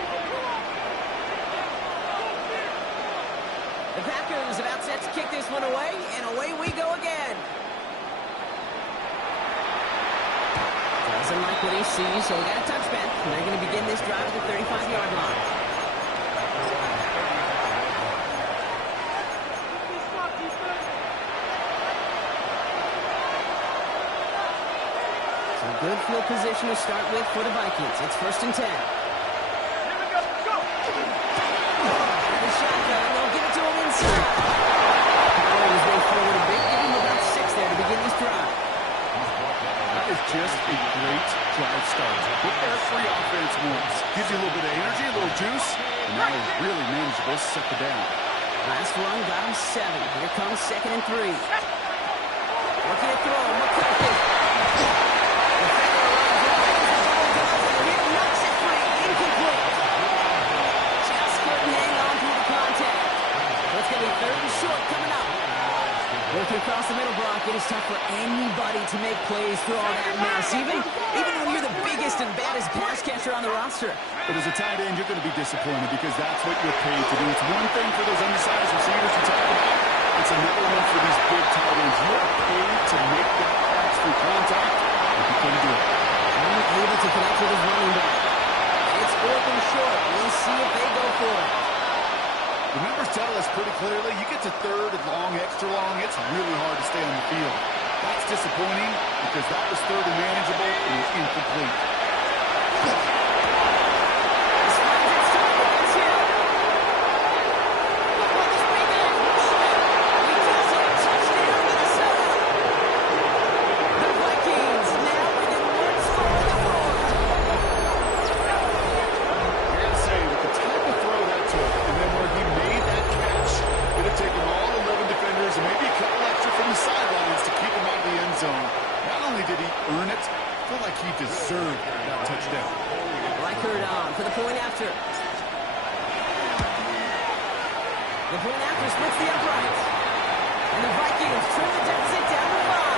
The Packers about set to kick this one away, and away we go again. Doesn't like what he sees, so we got a touchback. They're going to begin this drive at the 35-yard line. So good field position to start with for the Vikings. It's 1st and 10. Here we go. Go. The shotgun, they'll give it to him inside. just a great drive start. What every offense wants. Gives you a little bit of energy, a little juice, and now he's really manageable. Second down. Last run got him 7. Here comes 2nd and 3. Looking to throw. McCarthy. Defender runs and he knocks it free. Incomplete. Just couldn't hang on through the contact. It's going to be 3rd and short coming up. Working across the middle block, it is tough for anybody to make plays through all that mess, even when you're the biggest and baddest pass catcher on the roster. But as a tight end, you're going to be disappointed because that's what you're paid to do. It's one thing for those undersized receivers you talk about. It's another one for these big tight ends. You are paid to make that pass through contact, but you couldn't do it. Unable to connect with his running back. It's 4th and short. We'll see if they go for it. The numbers tell us pretty clearly, you get to 3rd and long, extra long, it's really hard to stay on the field. That's disappointing because that was 3rd and manageable and it's incomplete. The point after splits the uprights. And the Vikings turn the deficit down to 5.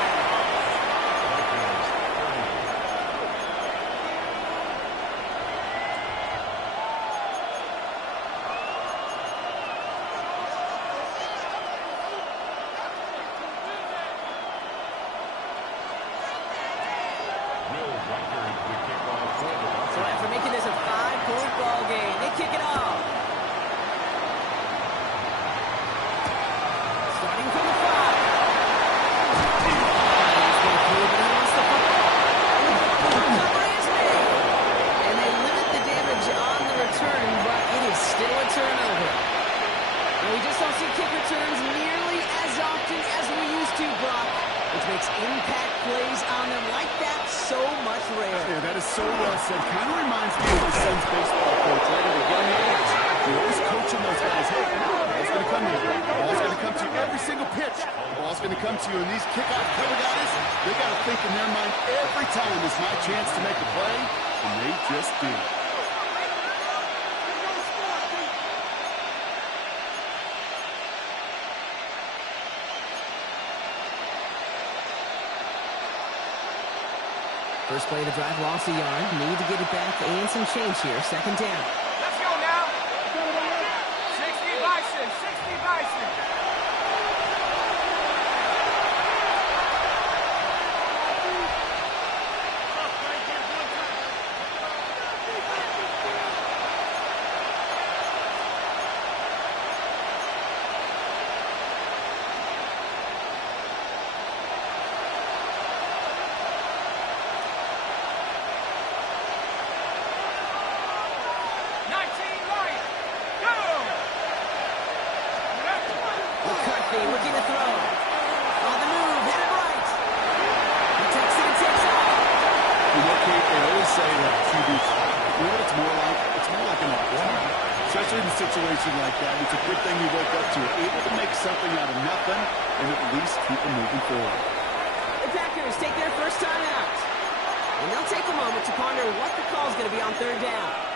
So after making this a 5-point ball game, they kick it off. Starting from the 5. Recovery is made. And they limit the damage on the return, but it is still a turnover. And we just don't see kick returns nearly as often as we used to, Brock, which makes impact plays on them like that so much rarer. Yeah, that is so well said. Kind of reminds me of my son's baseball coach, right? At a young age, you're always coaching those guys. Hey, the ball's going to come to you. The ball's going to come to you every single pitch. The ball's going to come to you. And these kickoff cover guys, they got to think in their mind every time is my chance to make a play, and they just do. First play of the drive, lost a yard. Need to get it back and some change here. 2nd down. Let's go now. 60 Bison, 60 Bison. Looking to throw. On the move, hit it right. He takes it and takes off. You know, Kate, they always say that QBs, you know what it's more like? It's more like an applause. Especially in a situation like that. It's a good thing you woke up to it. Able to make something out of nothing and at least keep them moving forward. The Packers take their first time out. And they'll take a moment to ponder what the call is going to be on 3rd down.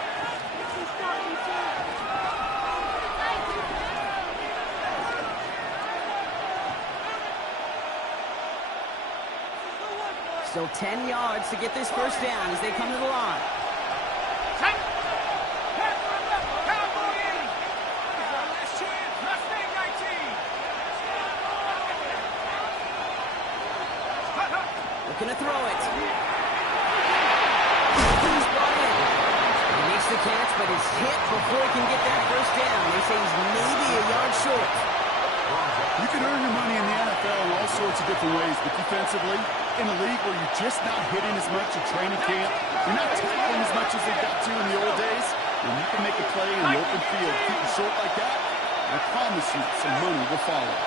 Still 10 yards to get this first down as they come to the line. Looking to throw it. He's brought in. He makes the catch, but is hit before he can get that first down. They say he's maybe a yard short. You can earn your money in the NFL in all sorts of different ways, but defensively, in a league where you're just not hitting as much at training camp, you're not tackling as much as they got to in the old days, when you can make a play in the open field, keep it short like that, I promise you some money will follow.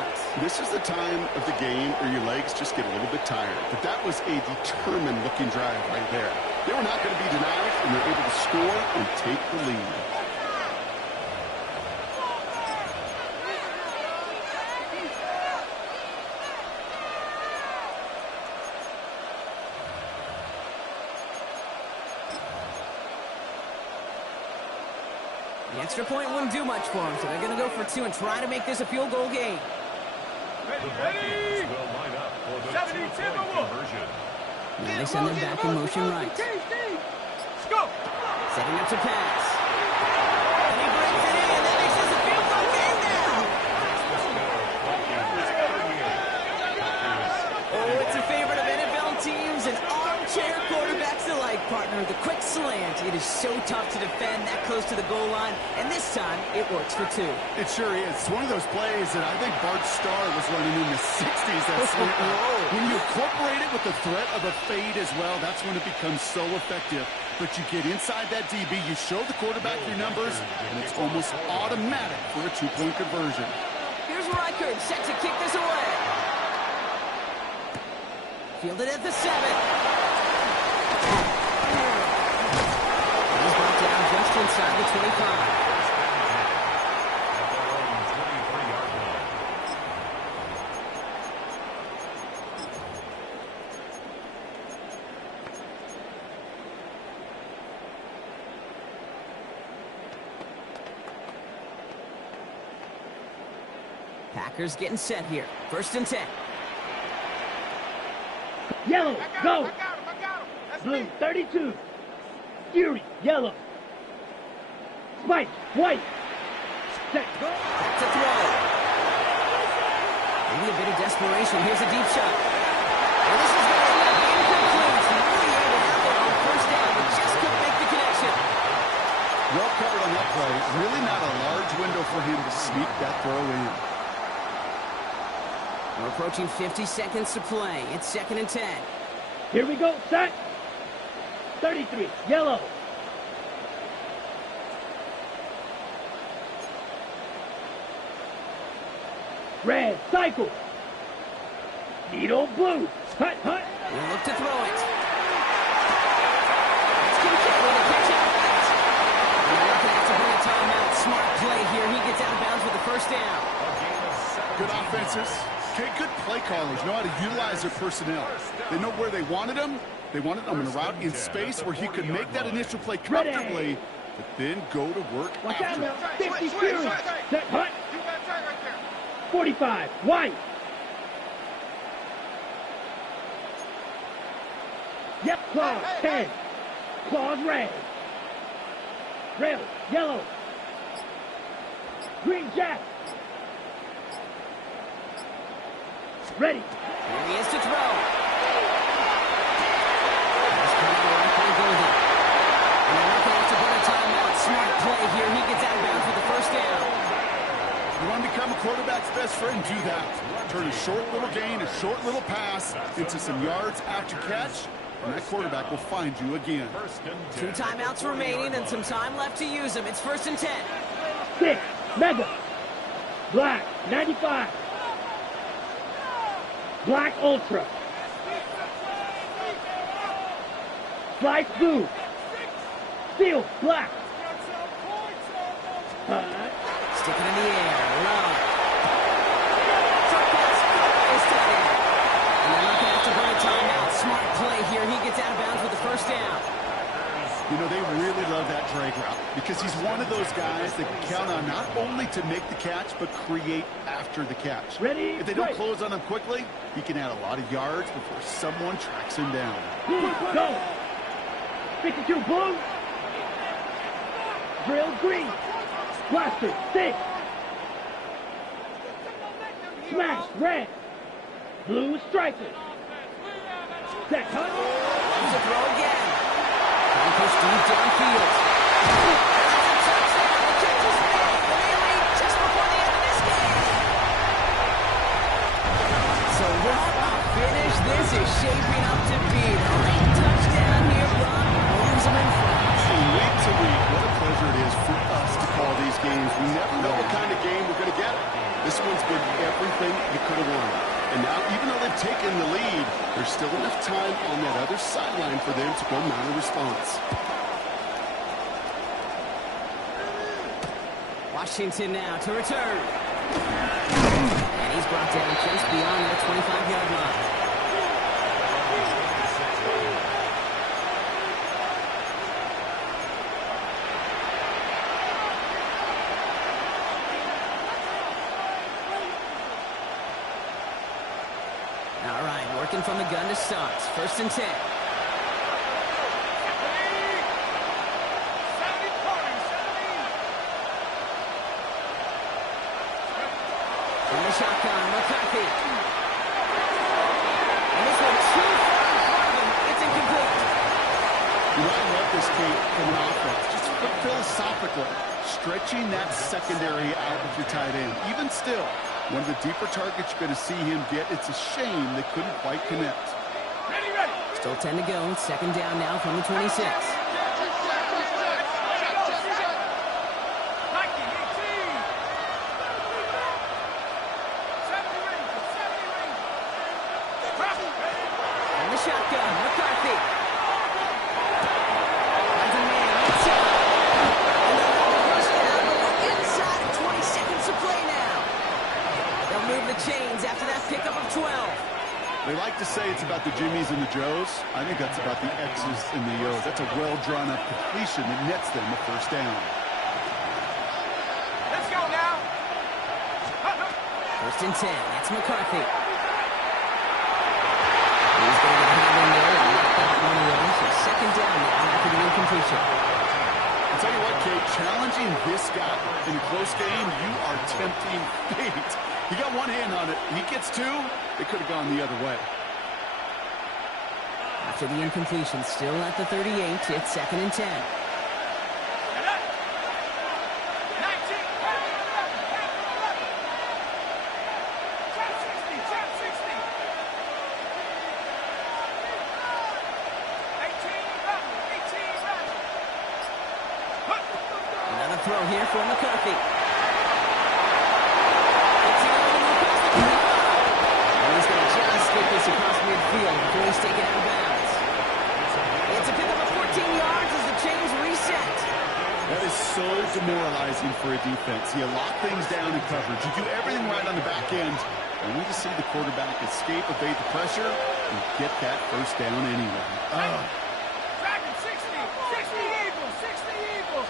yards. This is the time of the game where your legs just get a little bit tired. But that was a determined-looking drive right there. They were not going to be denied, and they're able to score and take the lead. The extra point wouldn't do much for them, so they're going to go for 2 and try to make this a field goal game. The Vikings will line up for the 2-point conversion. Now they send them back in motion right. Let's go. Setting up to pass. And he brings it in. That makes this a field goal game now. Oh, it's a favorite of NFL teams and armchair quarterbacks alike, partner. The quick slant. It is so tough to defend that close to the goal line, and this time it works for 2. It sure is. It's one of those plays that I think Bart Starr was running in the 60s. That slant. When you incorporate it with the threat of a fade as well, that's when it becomes so effective. But you get inside that DB, you show the quarterback your numbers, and it's almost automatic for a 2-point conversion. Here's Reichard set to kick this away. Fielded at the 7. He's brought down just inside the 25. Packers getting set here. 1st and 10. Yellow, go. I got him. That's Blue, me. 32. Fury, yellow. Spike, white. Set, go. Back to throw. Maybe a bit of desperation. Here's a deep shot. And this is going to end up incomplete. Really able out there on 1st down, but just couldn't make the connection. Well covered on that play. Really not a large window for him to sneak that throw in. We're approaching 50 seconds to play. It's 2nd and 10. Here we go, set. 33, yellow. Red, cycle. Needle, blue. Hut, hut. We'll look to throw it. It's Kincaid with a catch out right. And they're looking at to bring a timeout. Smart play here. He gets out of bounds with the 1st down. Good offenses. Okay, good play callers know how to utilize their personnel. They know where they wanted them. They wanted them in a route in space where he could make that initial play comfortably, but then go to work Watch out after. now. 50 Fury. Set, hut. You got tight right there. 45, white. Yep, claws, 10. Claws, red. Rail, yellow. Green jack. Ready. Here he is to throw. He's coming around for the Golden. And they're not going to have to burn a timeout. Smart play here. He gets out of bounds with the 1st down. You want to become a quarterback's best friend? Do that. Turn a short little gain, a short little pass into some yards after catch, and that quarterback will find you again. 2 timeouts remaining and some time left to use them. It's 1st and 10. 6, mega. Black, 95. Black Ultra. Slice blue. Steel black. Sticking in the air. Low. Short pass. Is tight end. And they're not going to have to burn a timeout. Smart play here. He gets out of bounds with the 1st down. You know, they really love that drag route because he's one of those guys that can count on not only to make the catch, but create after the catch. Ready, if they don't right. close on him quickly, he can add a lot of yards before someone tracks him down. Go. 52 blue. Drill green. Blaster 6. Smash red. Blue striker. Set hut. Loves to throw again. Trying to push deep downfield. The catch is made. And they lead just before the end of this game. So what a finish this is shaping up to be. The late touchdown here, Brock, moves them in front. Week to week, what a pleasure it is for us to call these games. We never know what kind of game we're going to get. This one's been everything you could have won. And now, even though they've taken the lead, there's still enough time on that other sideline for them to go mount a response. Washington now to return. And he's brought down just beyond their 25-yard line. All right, working from the gun to start. 1st and 10. From the shotgun, McCarthy. And this one too far in front of him. It's incomplete. You know, I love this, Kate, from an offense. Just philosophically, stretching that secondary out with your tight end. Even still, one of the deeper targets you're going to see him get. It's a shame they couldn't quite connect. Ready, ready. Still 10 to go. 2nd down now from the 26. And the shotgun, McCarthy. Finds a man outside. And they'll have the first down inside of 20 seconds to play now. They'll move the chains after that pickup of 12. They like to say it's about the Jimmies and the Joes. I think that's about the X's and the O's. That's a well-drawn-up completion that nets them a 1st down. Let's go now. 1st and 10. That's McCarthy. He's going to get a hand in there and knock that one away. So 2nd down now after the incompletion. I'll tell you what, Kate, challenging this guy in a close game, you are tempting fate. He got one hand on it. He gets 2. It could have gone the other way. After the incompletion, still at the 38, it's 2nd and 10. 18, Another throw here for McCarthy. And he's going to just get this across midfield before he's taken out of bounds. It's a pickup of 14 yards as the chains reset. That is so demoralizing for a defense. You lock things down in coverage. You do everything right on the back end, only to see the quarterback escape, evade the pressure, and get that 1st down anyway. Dragon 60 Eagles, 60 Eagles.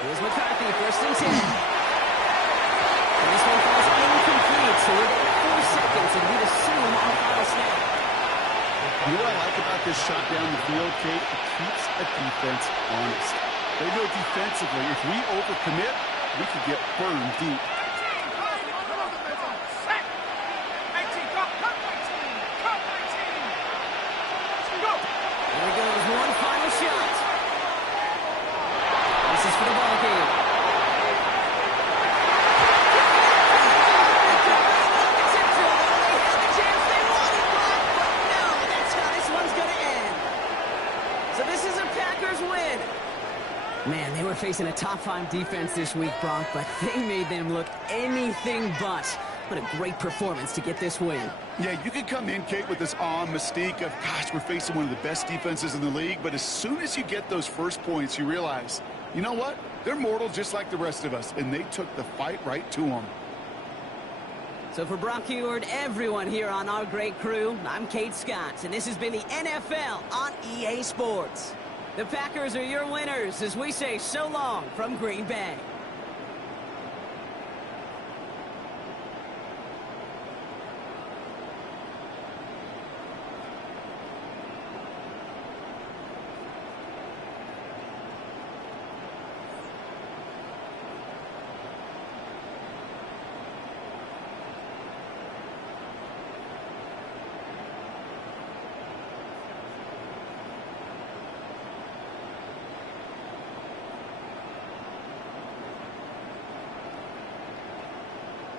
Here's McCarthy, 1st and 10. And this one falls incomplete, so within 4 seconds, it'll be the soon on the final snap. You know what I like about this shot down the field, Kate? It keeps a defense honest. They know defensively, if we overcommit, we could get burned deep. 18, cut 19. Go. Here we go, there's one final shot. This is for the ball game. So this is a Packers win. Man, they were facing a top-5 defense this week, Bronk, but they made them look anything but. What a great performance to get this win. Yeah, you can come in, Kate, with this awe and mystique of, gosh, we're facing one of the best defenses in the league, but as soon as you get those first points, you realize, you know what? They're mortal just like the rest of us, and they took the fight right to them. So for Brock Heward, everyone here on our great crew, I'm Kate Scott, and this has been the NFL on EA Sports. The Packers are your winners as we say so long from Green Bay.